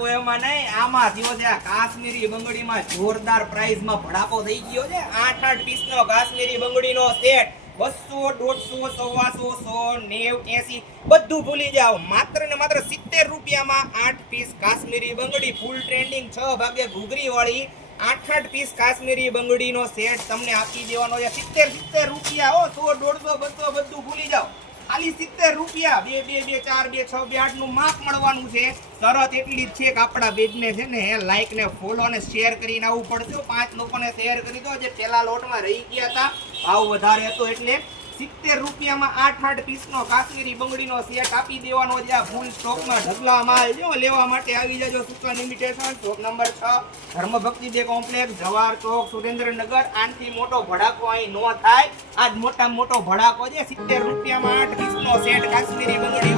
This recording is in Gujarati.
ભડાકો એમાં નહીં, આમાં થયો છે આ કાશ્મીરી બંગડીમાં જોરદાર પ્રાઇઝમાં ભડાકો થઈ ગયો છે. 8 પીસનો કાશ્મીરી બંગડીનો સેટ 200, 150, 100, 90, 80 બધું ભૂલી જાઓ. માત્ર ને માત્ર 70 રૂપિયામાં 8 પીસ કાશ્મીરી બંગડી ફૂલ ટ્રેન્ડિંગ 6 ભાગે ઘૂઘરી વાળી 8 પીસ કાશ્મીરી બંગડીનો સેટ તમને આપી દેવાનો છે. 70 રૂપિયા હો. 100, 150, 200 બધું ભૂલી જાઓ. ખાલી 70 રૂપિયા. 2, 2, 2, 4, 2, 6, 2, 8 નું માપ મળવાનું છે. શરત એટલી જ છે કે આપણા પેજને છે ને લાઈક ને ફોલો ને શેર કરીને આવવું પડશે. 5 લોકોને શેર કરી દો જે પેલા લોટમાં રહી ગયા હતા. ભાવ વધારે હતો એટલે 70 રૂપિયામાં 8 પીસનો કાશ્મીરી બંગડીનો સેટ આપી દેવાનો છે. આ ફૂલ સ્ટોકમાં ઢગલા માલ જો લેવા માટે આવી જજો. સુકન ઇમિટેશન શોપ નંબર 6 ધર્મભક્તિ બે કોમ્પ્લેક્સ જવાહર ચોક સુરેન્દ્રનગર. આનથી મોટો ભડાકો અહીં નો થાય. આજ મોટામાં મોટો ભડાકો છે. 70 રૂપિયામાં 8 પીસનો સેટ કાશ્મીરી બંગડી